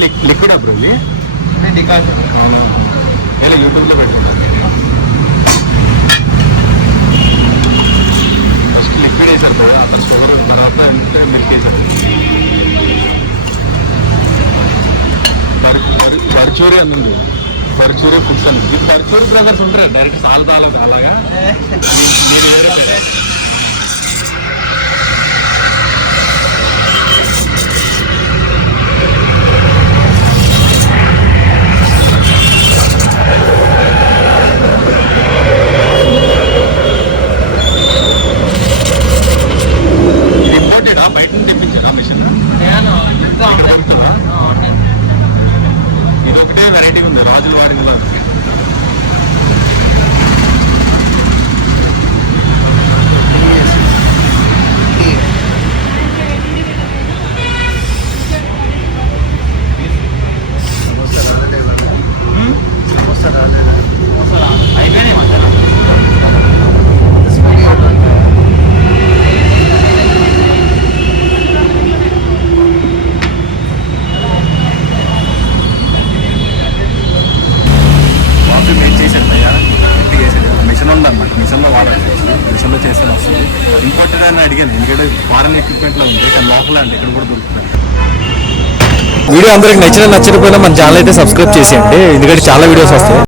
Liquid అప్పుడు ఇది decoction ఇలా యూట్యూబ్లో పెట్టుకుంటాను ఫస్ట్ లిక్విడ్ వేసారు కదా అతను షుగర్ తర్వాత మిల్క్ వేసారు పరుచూరి అని ఉంది పరుచూరి ఫుడ్స్ అని ఇది పరుచూరి బ్రదర్స్ ఉంటారు డైరెక్ట్ సాలతాల అలాగా మీరు వేరే బయట తెప్పించారా మిషన్ ఇది ఒకటే వెరైటీ ఉంది రాజులు వాడిన మిషన్ ఉందన్నమాట మిషన్లో వాడాలి మిషన్లో చేస్తే వస్తుంది ఇంపార్టెంట్ అని అడిగాను ఎందుకంటే ఫారెన్ ఎక్విప్మెంట్లో ఉంది కానీ లోపల అండి ఇక్కడ కూడా దొరుకుతుంది. వీడియో అందరికి నచ్చకపోయినా మన ఛానల్ అయితే సబ్స్క్రైబ్ చేసేయండి ఎందుకంటే చాలా వీడియోస్ వస్తాయి.